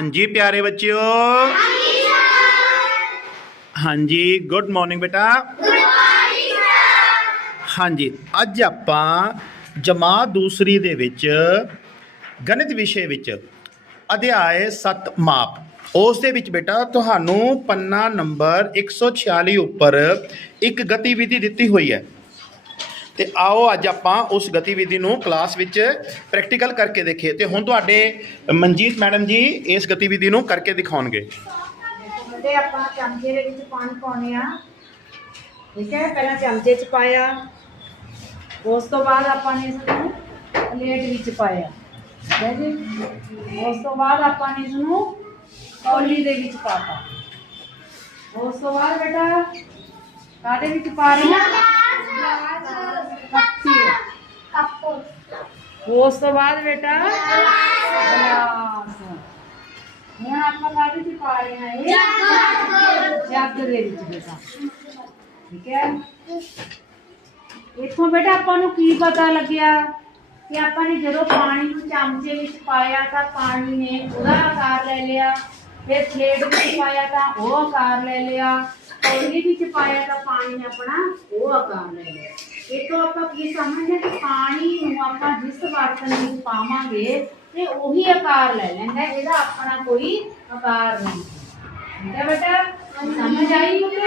ਹਾਂਜੀ ਪਿਆਰੇ ਬੱਚਿਓ। ਹਾਂਜੀ ਗੁੱਡ ਮਾਰਨਿੰਗ ਬੇਟਾ। ਹਾਂਜੀ, ਅੱਜ ਆਪਾਂ ਜਮਾਤ ਦੂਸਰੀ ਦੇ ਵਿੱਚ, ਗਣਿਤ ਵਿਸ਼ੇ ਵਿੱਚ ਅਧਿਆਇ 7 ਮਾਪ। ਉਸ ਦੇ ਵਿੱਚ ਬੇਟਾ ਤੁਹਾਨੂੰ ਪੰਨਾ ਨੰਬਰ 146 ਉੱਪਰ ਇੱਕ ਗਤੀਵਿਧੀ ਦਿੱਤੀ ਹੋਈ ਹੈ। ਤੇ ਆਓ ਅੱਜ ਆਪਾਂ ਉਸ ਗਤੀਵਿਧੀ ਨੂੰ ਕਲਾਸ ਵਿੱਚ ਪ੍ਰੈਕਟੀਕਲ ਕਰਕੇ ਦੇਖੀਏ। ਤੇ ਹੁਣ ਤੁਹਾਡੇ ਮਨਜੀਤ ਮੈਡਮ ਜੀ ਇਸ ਗਤੀਵਿਧੀ ਨੂੰ ਕਰਕੇ ਦਿਖਾਉਣਗੇ। ਤੇ ਆਪਾਂ ਚਮਚੇ ਦੇ ਵਿੱਚ ਪਾਣੀ ਪਾਉਣੇ ਆ। ਠੀਕ ਹੈ ਪਹਿਲਾਂ ਚਮਚੇ 'ਚ ਪਾਇਆ। ਉਸ ਤੋਂ ਬਾਅਦ ਆਪਾਂ ਨੇ ਇਸ ਨੂੰ ਪਲੇਟ ਵਿੱਚ ਪਾਇਆ। ਠੀਕ ਹੈ ਜੀ? ਉਸ ਤੋਂ ਬਾਅਦ ਆਪਾਂ ਨੇ ਇਸ ਨੂੰ ਕੌਲੀ ਦੇ ਵਿੱਚ ਪਾਤਾ। ਉਸ ਤੋਂ ਬਾਅਦ ਬੇਟਾ ਕਾਦੇ ਵਿੱਚ ਪਾ ਰਹੇ ਹਾਂ ਕੱਪੀ ਉਸ ਤੋਂ ਬਾਅਦ ਬੇਟਾ? ਗਲਾਸ ਹੁਣ ਆਪਾਂ ਕਾਹਦੇ ਚ ਪਾ ਰਹੇ ਹਾਂ ਇਹ? ਜੱਗ ਦੇ ਵਿੱਚ ਬੇਟਾ। ਠੀਕ ਹੈ? ਇੱਥੋਂ ਬੇਟਾ, ਆਪਾਂ ਨੂੰ ਕੀ ਪਤਾ ਲੱਗਿਆ ਕਿ ਆਪਾਂ ਨੇ ਜਦੋਂ ਪਾਣੀ ਨੂੰ ਚਮਚੇ ਵਿੱਚ ਪਾਇਆ ਤਾਂ ਪਾਣੀ ਨੇ ਉਹਦਾ ਆਕਾਰ ਲੈ ਲਿਆ, ਫਿਰ ਪਲੇਟ ਵਿੱਚ ਪਾਇਆ ਤਾਂ ਉਹ ਆਕਾਰ ਲੈ ਲਿਆ ਕੌਲੀ ਵਿੱਚ ਪਾਇਆ ਤਾਂ ਪਾਣੀ ਨੇ ਆਪਣਾ ਉਹ ਆਕਾਰ ਲੈ ਲਿਆ। ਇਹ ਤੋਂ ਆਪਾਂ ਕੀ ਸਮਝਦੇ ਕਿ ਪਾਣੀ ਨੂੰ ਆਪਾਂ ਜਿਸ ਬਰਤਨ ਵਿੱਚ ਪਾਵਾਂਗੇ ਤੇ ਉਹੀ ਆਕਾਰ ਲੈ ਲੈਂਦਾ, ਇਹਦਾ ਆਪਣਾ ਕੋਈ ਆਕਾਰ ਨਹੀਂ। ਠੀਕ ਹੈ ਬੇਟਾ? ਸਮਝ ਆਈ ਮੁਝੇ